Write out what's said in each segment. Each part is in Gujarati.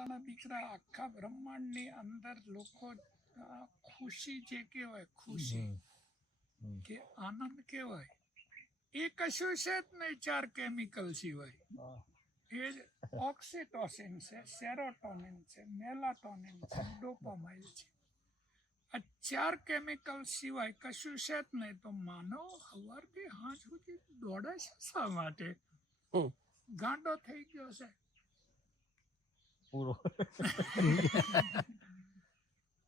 પોતાના દીકરા આખા બ્રહ્માંડની અંદર લોકો ખુશી જે કહેવાય, ખુશી કે આનંદ કહેવાય, એ કશું છે જ નહીં 4 કેમિકલ સિવાય. એ ઓક્સિટોસિન છે, સેરોટોનિન છે, મેલાટોનિન છે, ડોપામાઇન છે. આ 4 કેમિકલ સિવાય કશું છે જ નહીં. તો માનવ સવારથી સાંજ સુધી દોડે છે શા માટે? ગાંડો થઈ ગયો છે પૂરો.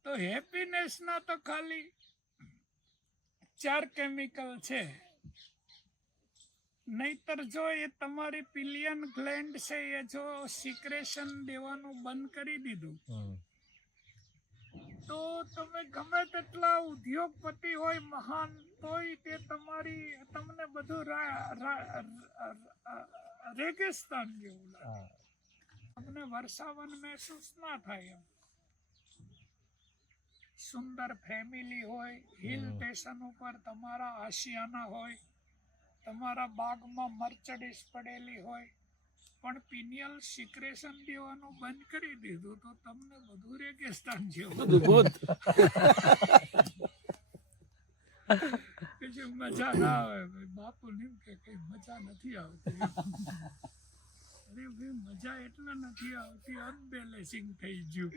તો હેપીનેસ ના તો ખાલી 4 કેમિકલ છે. નહીતર જો એ તમારી પિલિયન ગ્લેન્ડ છે એ જો સિક્રેશન દેવાનું બંધ કરી દીધું તો તમે ગમે તેટલા ઉદ્યોગપતિ હોય મહાન, તોય તે તમને બધું રેગિસ્તાન જેવું લાગે. તમને વર્ષાવન મહેસૂસ ના થાય. એમ સુંદર ફેમિલી હોય, હિલ સ્ટેશન ઉપર તમારા આશિયાના હોય, તમારા બાગમાં મર્ચડીસ પડેલી હોય, પણ પિનિયલ સિક્રેશન દેવાનું બંધ કરી દીધું તો તમને બધું રેગિસ્તાન જેવું પછી મજા ના આવે. બાપુ એમ કે કઈ મજા નથી આવતી. અરે ભાઈ મજા એટલે નથી આવતી, અનબેલેન્સિંગ થઈ ગયું.